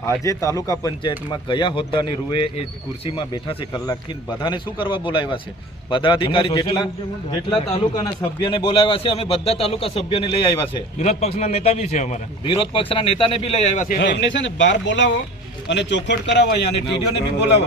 આજે તાલુકા પંચાયતમાં કયા હોદ્દાની રૂએ એ ખુરશીમાં બેઠા છે કલાકથી બધાને શું કરવા બોલાવ્યા છે? પદાધિકારી જેટલા જેટલા તાલુકાના સભ્યને બોલાવ્યા છે અમે બધા તાલુકા સભ્યને લઈ આવ્યા છે. વિરોધ પક્ષના નેતા બી છે અમારા. વિરોધ પક્ષના નેતાને બી લઈ આવ્યા છે. એમને છે ને બહાર બોલાવો અને ચોખવટ કરાવો અહીંયા અને ટીડીઓને બી બોલાવો.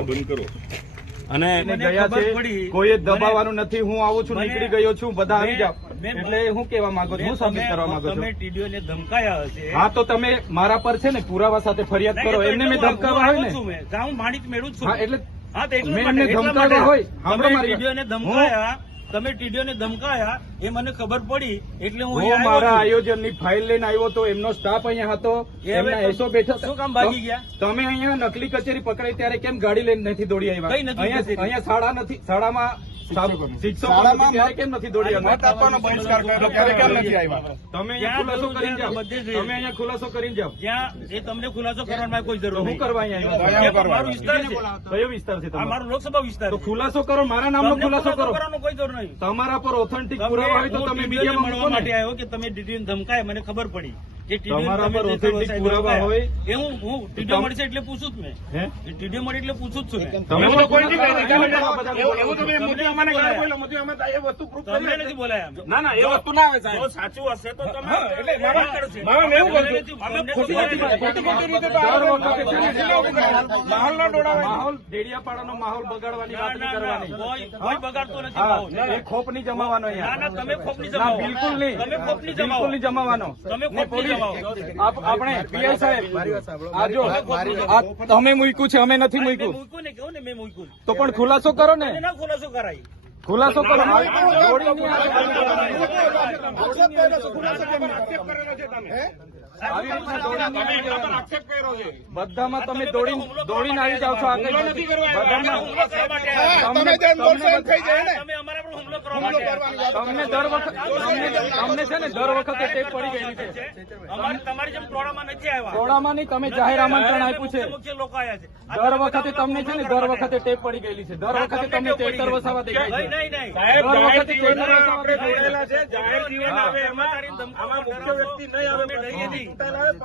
અને ગયા છે કોઈ દબાવવાનું નથી હું આવું છું નીકળી ગયો છું બધા આવી જાઓ. એટલે હું કેવા માંગુ છું હું સાબિત કરવા માંગો છું. તમે ધમકાયા હશે. હા તો તમે મારા પર છે ને પુરાવા સાથે ફરિયાદ કરો એમને મેં ધમકાવા હોય ને. જાઉં માણિક મેળવું છું. એટલે હા તો એટલે માટે હોય. હમણાં મારી ધમકાયા. તમે ટીડીઓને ધમકાયા એ મને ખબર પડી એટલે હું મારા આયોજનની ફાઇલ લઈને આવ્યો તો એમનો સ્ટાફ અહીંયા હતો એમના એસો બેઠા શું કામ ભાગી ગયા? તમે અહીંયા નકલી કચેરી પકડાઈ ત્યારે કેમ ગાડી લઈને નથી દોડી આવ્યા? અહીંયા શાળા નથી શાળામાં શિક્ષકો કેમ નથી દોડી આવ્યા? તમે અહીંયા ખુલાસો કરીને જાઓ. જ્યાં એ તમને ખુલાસો કરવાની કોઈ જરૂર હું કરવા અહીંયા વિસ્તાર છે. કયો વિસ્તાર છે આ મારો લોકસભા વિસ્તાર ખુલાસો કરો મારા નામનો ખુલાસો કરો. કરવાનો કોઈ જરૂર નહીં તમારા પર ઓથેન્ટિક પુરાવા હોય તો તમે મીડિયામાં મળવા મૂકો માટે આવ્યો કે તમે ડીડીઓ ધમકાય મને ખબર પડી. તમારા પર જે પુરાવા હોય. એ હું હું ટીડીઓ મળશે એટલે પૂછું જ મેં. ટીડીઓ મળી એટલે પૂછું જ છું તમે એવું તો કોઈ નથી ખુલાસો કહી કરો. રહ્યા. બધા એવું- એવું તમે મોદી નથી અમાને બોલાયા. ગાળ બોલ્યો, મોદી અમે એ વસ્તુ proof કરી નથી બોલાયા ના ના એ વસ્તુ ના આવે સાહેબ. સાચું હશે તો તમે એટલે મામા- કરશે. મામા એવું તમને અમે ખોટી ખોટી ખોટી ખોટી રીતે તો દર આ વખતે છે ને કેટલા વખત માહોલ ન દોડાવે માહોલ ડેડિયાપાડાનો માહોલ બગાડવાની વાત નહીં કરવાની. કોઈ કોઈ બગાડતો નથી એ ખોપ નહીં જમાવાનો ના ના તમે ખોપની ના જમાવો. બિલકુલ નહીં. તમે ખોપની જમાવો. બિલકુલ નહીં જમાવાનો. તમે. આપ- આપણે પીઆઈ સાહેબ આ તમે મૂક્યું છે અમે નથી મૂક્યું. મૂક્યું ને કહું ને મેં મૂક્યું? તો પણ ખુલાસો કરો ને. ખુલાસો કરાય. ખુલાસો કરો. બધામાં તમે દોડીને દોડીને આવી જાઓ છો આગળ હુમલો તમને દર વખત તમને છે. ને દર વખતે ટેપ પડી ગયેલી છે. તમારી જેમ ટોળામાં નથી આવ્યા. ટોળામાં નહીં તમે જાહેર આમંત્રણ આપ્યું છે. લોકો આવ્યા છે. દર વખતે તમને છે ને દર વખતે ટેપ પડી ગયેલી છે. દર વખતે તમને ચેતર વસાવા દેખાય છે. દર વખતે જીવનમાં ચેતર વસાવા જોડાયેલા છે. જાહેર જીવન આવે એમાં આમાં મુખ્ય વ્યક્તિ નહીં આવે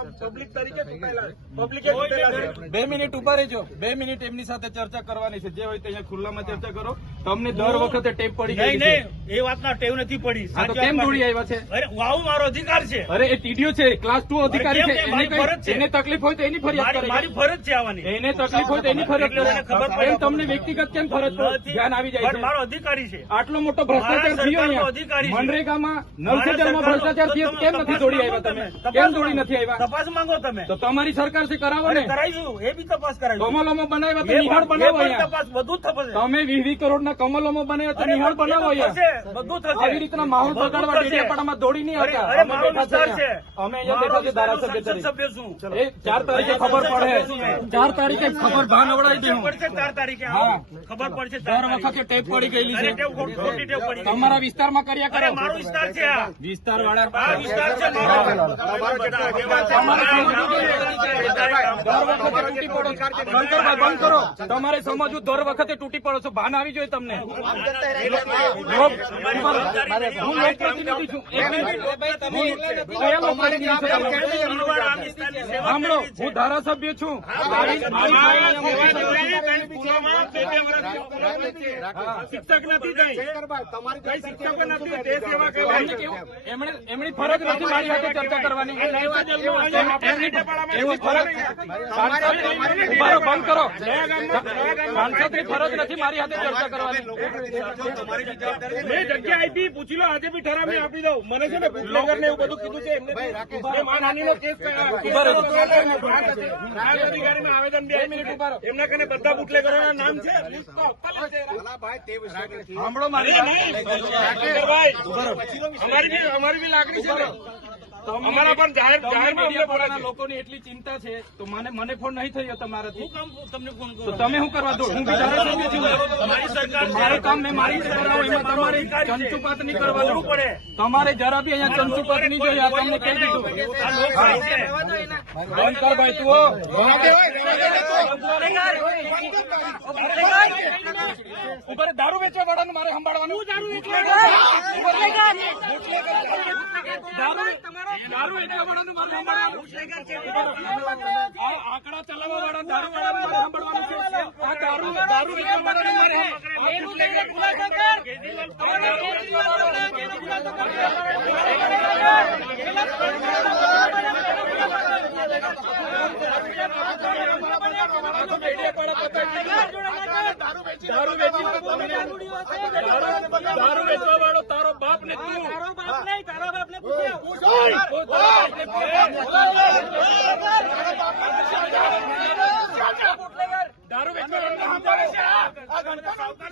પબ્લિક તરીકે ચૂંટાયેલા છે. પબ્લિકે ચૂંટાયેલા છે. બે મિનિટ ઊભા રહેજો. બે મિનિટ એમની સાથે ચર્ચા કરવાની છે. જે હોય તે અહીંયા ખુલ્લામાં ચર્ચા કરો. તમને દર વખતે ટેપ પડી જાય નહીં. એ વાતના ટેવ નથી પડી. તો કેમ દોડી આવ્યા છે? અરે વાવ મારો અધિકાર છે. અરે એ ટીડીઓ છે. ક્લાસ ટુ અધિકારી છે. એને કઈ એને તકલીફ હોય તો એની ફરિયાદ કરે. મારી ફરજ છે આવવાની. એને તકલીફ હોય તો એની ફરજ ખબર કરે પડે. તમને વ્યક્તિગત કેમ ફરજ ધ્યાન આવી જાય છે. મારો અધિકારી છે. આટલો મોટો ભ્રષ્ટાચાર થયો અહીંયા. મનરેગામાં નલ સે મારા જલમાં સરકારનો- ભ્રષ્ટાચાર થયો. કેમ નથી દોડી આવ્યા તમે. કેમ દોડી નથી આવ્યા? તપાસ માંગો તમે. તો તમારી સરકારથી કરાવો ને. કરાવીશું એ બી તપાસ કરાવી કમલોમાં બનાવ્યા તો નિહાળ બનાવો તપાસ બધું થશે. તમે વીસ વીસ કરોડ ના કમલોમાં બનાવ્યા તો નિહાળ બનાવો બધું થશે. આવી રીતના માહોલ બગાડવા. ડેડિયાપાડામાં દોડી નહીં હતા અમે બેઠા છે. અમે અહીંયા બેઠા છે ધારાસભ્ય સભ્ય છું. એ ચાર તારીખે ખબર પડે. ચાર તારીખે ખબર ભાન અવડાવી દે પડશે ચાર તારીખે હા. ખબર પડશે ચાર દર વખતે ટેપ પડી ગયેલી છે. તમારા વિસ્તારમાં કર્યા કરે. મારો વિસ્તાર છે વિસ્તાર વાળા વિસ્તાર છે મારો. બધા. તમારે સમજવું દર વખતે તૂટી પડો છો. બંધ કરો તમારે સમજવું દર વખતે તૂટી પડો છો ભાન આવી જોઈએ તમને હું લોકપ્રતિનિધિ છું સાંભળો હું ધારાસભ્ય છું. શિક્ષક નથી? એમણે એમની ફરજ નથી મારી સાથે ચર્ચા કરવાની ફરજ સાંસદ ઊભા રહો, બંધ કરો સાંસદની ફરજ નથી મારી હાથે ચર્ચા કરવાની મેં જગ્યા આપી પૂછી લો આજે બી ઠરાવી આપી દઉં મને છે ને બુટલેગર ને એવું બધું કીધું છે એમને કેસ આવેદન બી. એમના કને બધા નામ છે. સાંભળો મારી અમારી બી લાગણી છે અમારા પણ જાહેર. લોકોની એટલી ચિંતા છે તો મને મને ફોન નહીં થયો તમારાથી. તમને ફોન તો તમે શું કરવા દો? હું બી છું તમારી સરકાર મારું કામ મેં મારી કરાવું એમાં તમારે ચંચુપાત નહીં તમારે જરા બી અહીંયા ચંચુપાત નહીં જોઈએ આ તમને કહી દીધું. બંધ કર ભાઈ તું ઉપર દારૂ વેચવા વાળાનું મારે સંભાળવાનું. દારૂ વેચવા દારૂ વેચવા વાળાનું મારે સંભાળવાનું આ આંકડા ચલાવવા વાળા દારૂ વાળાનું મારે સંભાળવાનું છે આ દારૂ વેચવા વાળાનું મારે આ bootlegger ખુલાસો કર. દારૂ વેચી દારૂ દારૂ વેચવા વાળો તારો બાપ ને તું દારૂ વેચવા વાળાને સમજાવે છે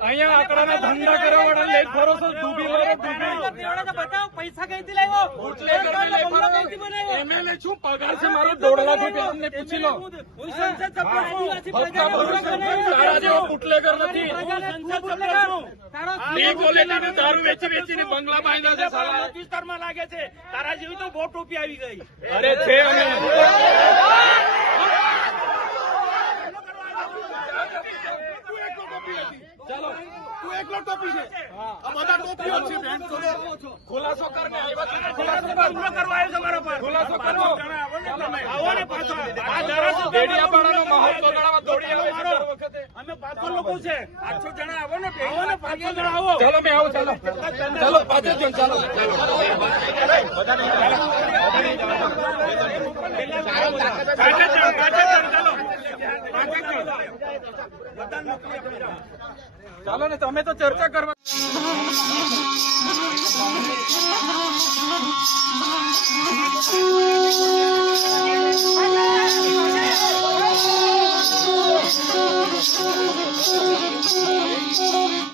અહીંયા આંકડાના ધંધા કરવા વાળા લઈ ફરો છો ડૂબી મરો બતાવો પૈસા લાવ્યો? લઈ ફરો છો એમએલએ છું પગાર છે મારો દોઢ લાખ રૂપિયા અમને પૂછી લો. છું. તારા જેવો બુટલેગર નથી. ડી ક્વોલિટીનું દારૂ વેચી વેચીને બંગલા બાંધ્યા છે સાલા. વિસ્તારમાં લાગે છે. તારા જેવી તો બહુ ટોપી આવી ગઈ. અરે છે અમે. ચાલો. તું એકલો ટોપી છે. આ બધા ટોપીઓ છે બેન. ખુલાસો કરને આવ્યા છે તો ખુલાસો પૂરો કરવા આવ્યો તમારા પર. ખુલાસો કરો. આવો ને પાછો. આ ધારાસભ્ય દેડિયાપાડાનો માહોલ બગાડવા દોડી આવે છે વખતે. અમે પાંચસો લોકો છે. પાંચસો જણા આવો ને આવો ને પાંચસો જણા આવો. ચાલો મેં આવો ચાલો. ચાલો પાછળ જણ ચાલો. ચાલો ચણ. ચાલો ને તમે તો ચર્ચા કરવા